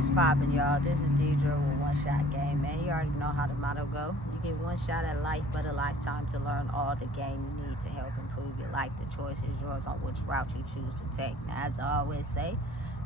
What's poppin', y'all? This is Deidre with One Shot Game, man. You already know how the motto go. You get one shot at life, but a lifetime to learn all the game you need to help improve your life. The choice is yours on which route you choose to take. Now, as I always say,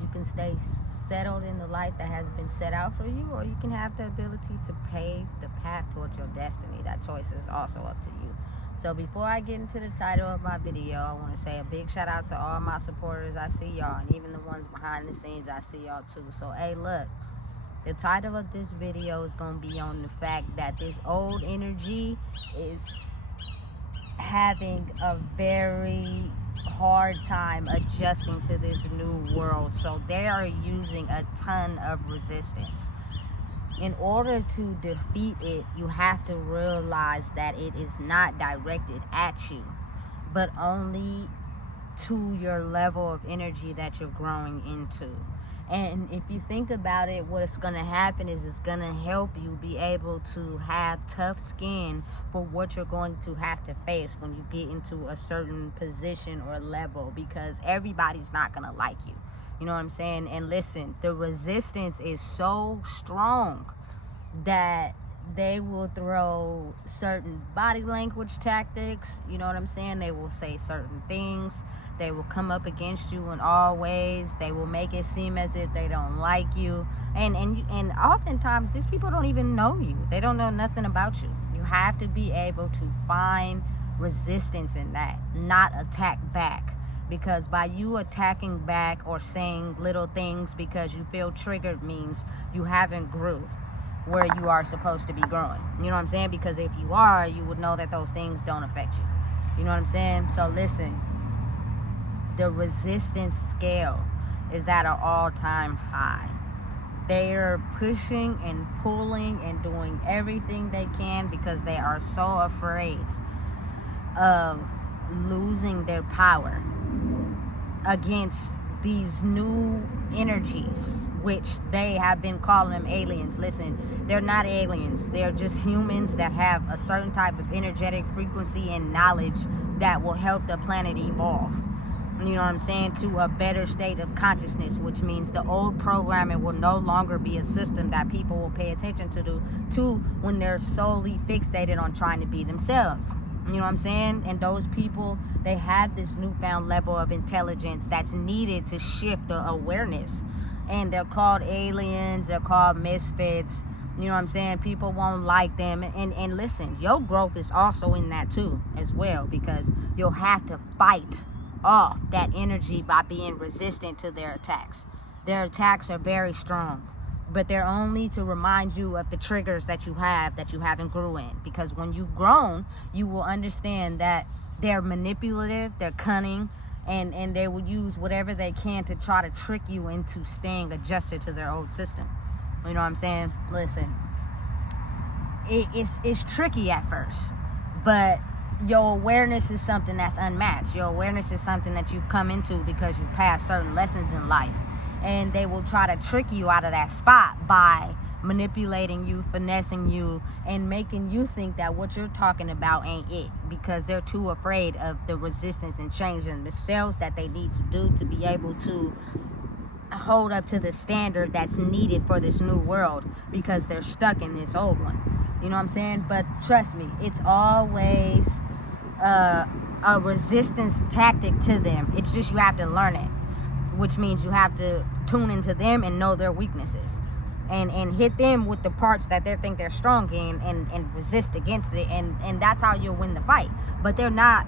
you can stay settled in the life that has been set out for you, or you can have the ability to pave the path towards your destiny. That choice is also up to you. So before I get into the title of my video, I want to say a big shout out to all my supporters. I see y'all, and even the ones behind the scenes, I see y'all too. So hey, look, the title of this video is going to be on the fact that this old energy is having a very hard time adjusting to this new world. So they are using a ton of resistance. In order to defeat it, you have to realize that it is not directed at you, but only to your level of energy that you're growing into. And if you think about it, what's going to happen is it's going to help you be able to have tough skin for what you're going to have to face when you get into a certain position or level, because everybody's not going to like you. You know what I'm saying? And listen, the resistance is so strong that they will throw certain body language tactics. You know what I'm saying? They will say certain things. They will come up against you in all ways. They will make it seem as if they don't like you. And oftentimes these people don't even know you. They don't know nothing about you. You have to be able to find resistance in that, not attack back. Because by you attacking back or saying little things because you feel triggered means you haven't grew where you are supposed to be growing. You know what I'm saying? Because if you are, you would know that those things don't affect you. You know what I'm saying? So listen, the resistance scale is at an all-time high. They're pushing and pulling and doing everything they can because they are so afraid of losing their power against these new energies, which they have been calling them aliens. Listen, they're not aliens. They're just humans that have a certain type of energetic frequency and knowledge that will help the planet evolve. You know what I'm saying? To a better state of consciousness, which means the old programming will no longer be a system that people will pay attention to when they're solely fixated on trying to be themselves. You know what I'm saying? And those people, they have this newfound level of intelligence that's needed to shift the awareness. And they're called aliens, they're called misfits. You know what I'm saying? People won't like them. And listen, your growth is also in that too, as well, because you'll have to fight off that energy by being resistant to their attacks. Their attacks are very strong, but they're only to remind you of the triggers that you haven't grew in. Because when you've grown, you will understand that they're manipulative, they're cunning, and they will use whatever they can to try to trick you into staying adjusted to their old system. You know what I'm saying? Listen, it's tricky at first, but your awareness is something that's unmatched. Your awareness is something that you've come into because you've passed certain lessons in life. And they will try to trick you out of that spot by manipulating you, finessing you, and making you think that what you're talking about ain't it, because they're too afraid of the resistance and changing the cells that they need to do to be able to hold up to the standard that's needed for this new world, because they're stuck in this old one. You know what I'm saying? But trust me, it's always a resistance tactic to them. It's just you have to learn it, which means you have to tune into them and know their weaknesses and hit them with the parts that they think they're strong in and resist against it, and that's how you'll win the fight. But they're not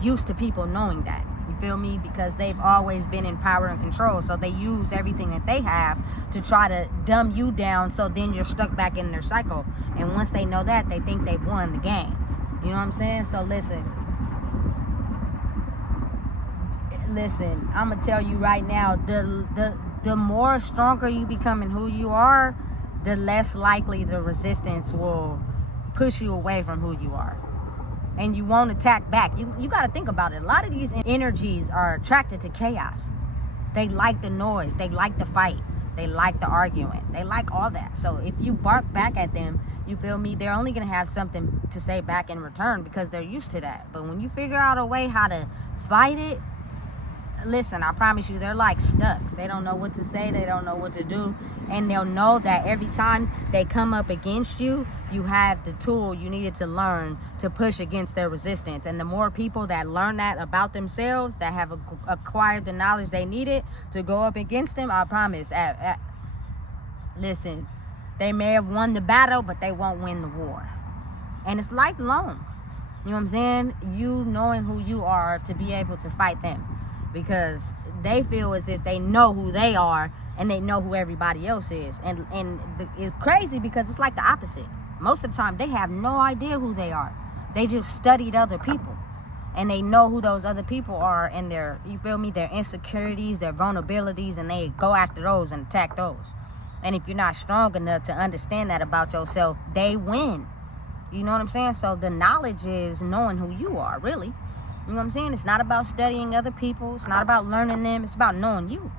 used to people knowing that. You feel me? Because they've always been in power and control, so they use everything that they have to try to dumb you down, so then you're stuck back in their cycle. And once they know that, they think they've won the game. You know what I'm saying? So listen, I'm gonna tell you right now, the more stronger you become in who you are, the less likely the resistance will push you away from who you are, and you won't attack back. You got to think about it. A lot of these energies are attracted to chaos. They like the noise, they like the fight, they like the arguing, they like all that. So if you bark back at them, you feel me, they're only gonna have something to say back in return because they're used to that. But when you figure out a way how to fight it, listen, I promise you, they're like stuck. They don't know what to say. They don't know what to do. And they'll know that every time they come up against you, you have the tool you needed to learn to push against their resistance. And the more people that learn that about themselves, that have acquired the knowledge they needed to go up against them, I promise, listen, they may have won the battle, but they won't win the war. And it's lifelong. You know what I'm saying? You knowing who you are to be able to fight them, because they feel as if they know who they are and they know who everybody else is. And it's crazy because it's like the opposite. Most of the time, they have no idea who they are. They just studied other people, and they know who those other people are and their, you feel me, their insecurities, their vulnerabilities, and they go after those and attack those. And if you're not strong enough to understand that about yourself, they win. You know what I'm saying? So the knowledge is knowing who you are, really. You know what I'm saying? It's not about studying other people. It's not about learning them. It's about knowing you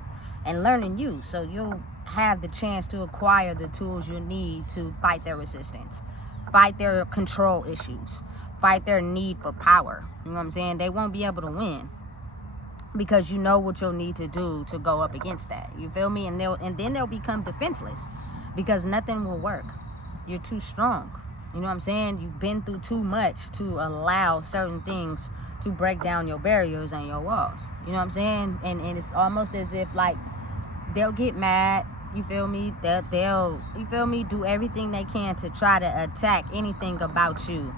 and learning you. So you'll have the chance to acquire the tools you need to fight their resistance, fight their control issues, fight their need for power. You know what I'm saying? They won't be able to win because you know what you'll need to do to go up against that. You feel me? And then they'll become defenseless because nothing will work. You're too strong. You know what I'm saying? You've been through too much to allow certain things to break down your barriers and your walls. You know what I'm saying? And it's almost as if like they'll get mad. You feel me? They'll you feel me, do everything they can to try to attack anything about you,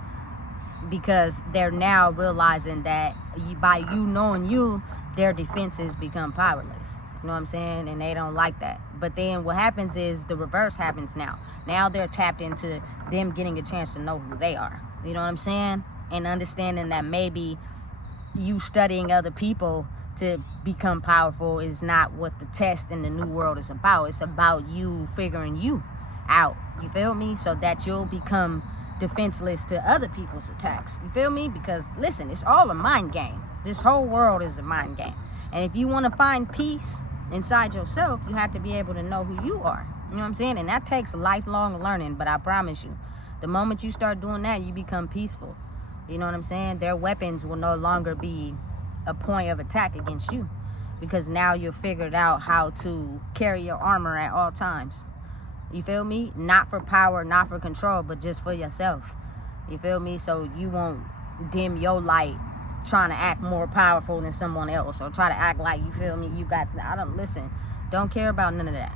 because they're now realizing that by you knowing you, their defenses become powerless. You know what I'm saying? And they don't like that. But then what happens is the reverse happens now. Now they're tapped into them getting a chance to know who they are. You know what I'm saying? And understanding that maybe you studying other people to become powerful is not what the test in the new world is about. It's about you figuring you out. You feel me? So that you'll become defenseless to other people's attacks. You feel me? Because listen, it's all a mind game. This whole world is a mind game. And if you want to find peace inside yourself, you have to be able to know who you are. You know what I'm saying? And that takes lifelong learning. But I promise you, the moment you start doing that, you become peaceful. You know what I'm saying? Their weapons will no longer be a point of attack against you, because now you've figured out how to carry your armor at all times. You feel me? Not for power, not for control, but just for yourself. You feel me? So you won't dim your light trying to act more powerful than someone else, or try to act like, you feel me, you got, don't care about none of that.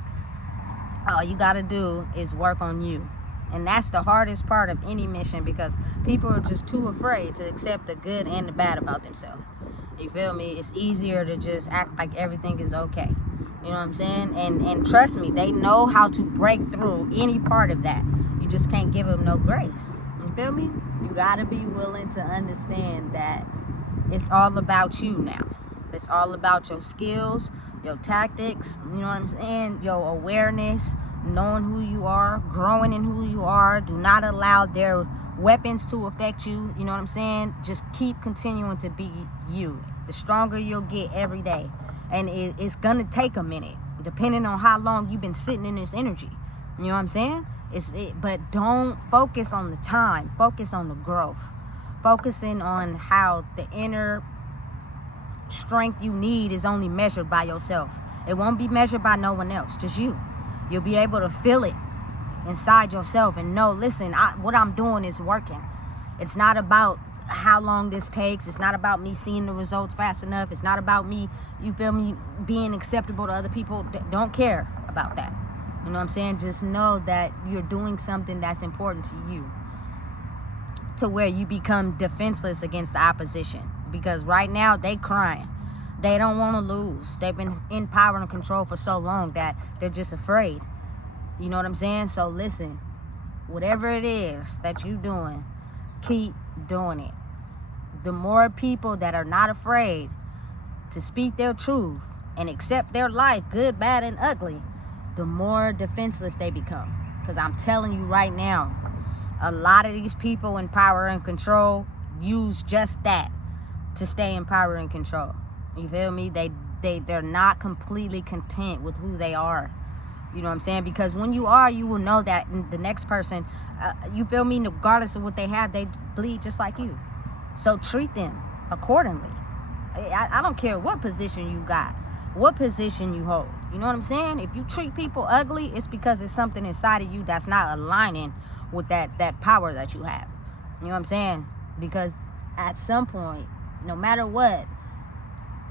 All you got to do is work on you. And that's the hardest part of any mission, because people are just too afraid to accept the good and the bad about themselves. You feel me? It's easier to just act like everything is okay. You know what I'm saying? And trust me, they know how to break through any part of that. You just can't give them no grace. You feel me? You gotta be willing to understand that it's all about you now. It's all about your skills, your tactics, you know what I'm saying? Your awareness, knowing who you are, growing in who you are. Do not allow their weapons to affect you. You know what I'm saying? Just keep continuing to be you. The stronger you'll get every day. And it's gonna take a minute, depending on how long you've been sitting in this energy. You know what I'm saying? But don't focus on the time. Focus on the growth. Focusing on how the inner strength you need is only measured by yourself. It won't be measured by no one else, just you. You'll be able to feel it inside yourself and know, listen, what I'm doing is working. It's not about how long this takes. It's not about me seeing the results fast enough. It's not about me, you feel me, being acceptable to other people. Don't care about that. You know what I'm saying? Just know that you're doing something that's important to you, to where you become defenseless against the opposition. Because right now they crying. They don't want to lose. They've been in power and control for so long that they're just afraid. You know what I'm saying? So listen, whatever it is that you're doing, keep doing it. The more people that are not afraid to speak their truth and accept their life, good, bad, and ugly, the more defenseless they become. Because I'm telling you right now, a lot of these people in power and control use just that to stay in power and control. You feel me? They're not completely content with who they are. You know what I'm saying? Because when you are, you will know that the next person, you feel me, regardless of what they have, they bleed just like you. So treat them accordingly. I don't care what position you got, what position you hold. You know what I'm saying? If you treat people ugly, it's because there's something inside of you that's not aligning with that power that you have. You know what I'm saying? Because at some point, no matter what,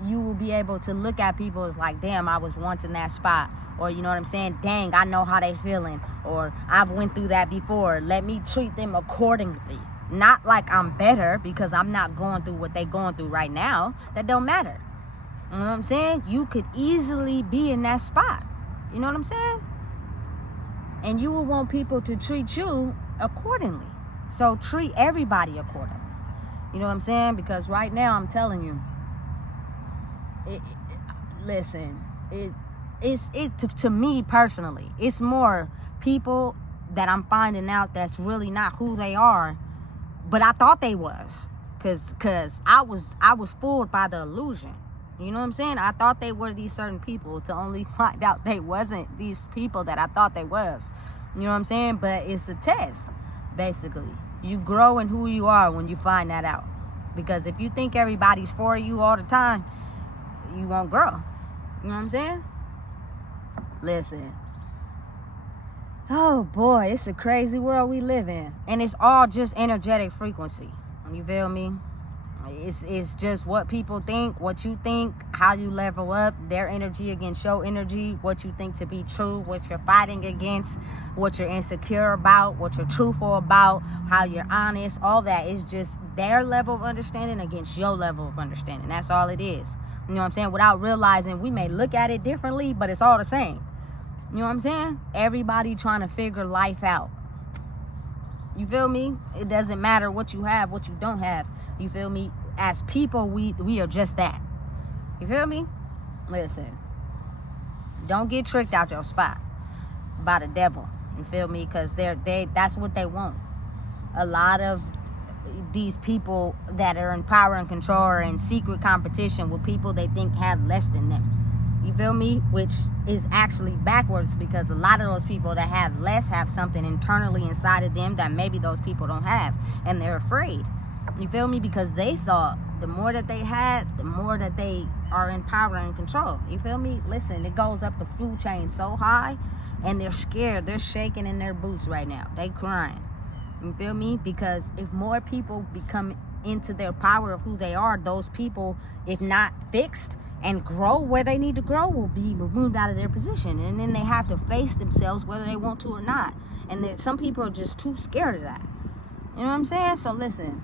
you will be able to look at people as like, damn, I was once in that spot. Or, you know what I'm saying? Dang, I know how they feeling. Or I've went through that before. Let me treat them accordingly. Not like I'm better because I'm not going through what they going through right now. That don't matter. You know what I'm saying? You could easily be in that spot. You know what I'm saying? And you will want people to treat you accordingly. So treat everybody accordingly. You know what I'm saying? Because right now, I'm telling you, to me personally, it's more people that I'm finding out that's really not who they are, but I thought they was, cause I was fooled by the illusion. You know what I'm saying? I thought they were these certain people to only find out they wasn't these people that I thought they was. You know what I'm saying? But it's a test, basically. You grow in who you are when you find that out. Because if you think everybody's for you all the time, you won't grow. You know what I'm saying? Listen. Oh boy, it's a crazy world we live in. And it's all just energetic frequency. You feel me? It's just what people think, what you think, how you level up, their energy against your energy, what you think to be true, what you're fighting against, what you're insecure about, what you're truthful about, how you're honest. All that is just their level of understanding against your level of understanding. That's all it is. You know what I'm saying? Without realizing we may look at it differently, but it's all the same. You know what I'm saying? Everybody trying to figure life out. You feel me? It doesn't matter what you have, what you don't have. You feel me? As people, we are just that. You feel me? Listen. Don't get tricked out your spot by the devil. You feel me? Because that's what they want. A lot of these people that are in power and control are in secret competition with people they think have less than them. You feel me? Which is actually backwards, because a lot of those people that have less have something internally inside of them that maybe those people don't have. And they're afraid. You feel me? Because they thought the more that they had, the more that they are in power and control. You feel me? Listen, it goes up the food chain so high, and they're scared. They're shaking in their boots right now. They crying. You feel me? Because if more people become into their power of who they are, those people, if not fixed and grow where they need to grow, will be removed out of their position. And then they have to face themselves whether they want to or not. And some people are just too scared of that. You know what I'm saying? So listen.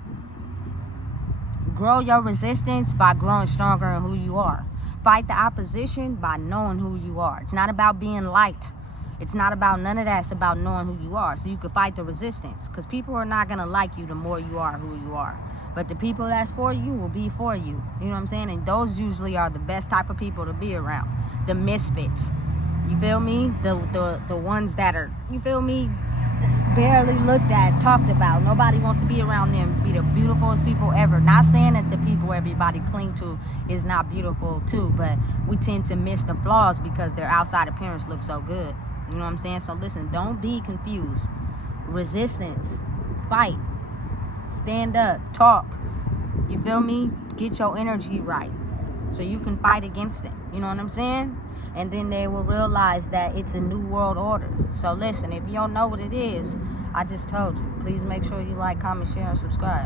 Grow your resistance by growing stronger in who you are. Fight the opposition by knowing who you are. It's not about being liked. It's not about none of that. It's about knowing who you are, so you can fight the resistance. Because people are not going to like you the more you are who you are. But the people that's for you will be for you. You know what I'm saying? And those usually are the best type of people to be around. The misfits. You feel me? The ones that are, you feel me, barely looked at, talked about. Nobody wants to be around them. Be the beautifulest people ever. Not saying that the people everybody cling to is not beautiful too, but we tend to miss the flaws because their outside appearance looks so good. You know what I'm saying? So listen, don't be confused. Resistance. Fight. Stand up. Talk. You feel me? Get your energy right so you can fight against it. You know what I'm saying? And then they will realize that it's a new world order. So listen, if you don't know what it is, I just told you. Please make sure you like, comment, share, and subscribe.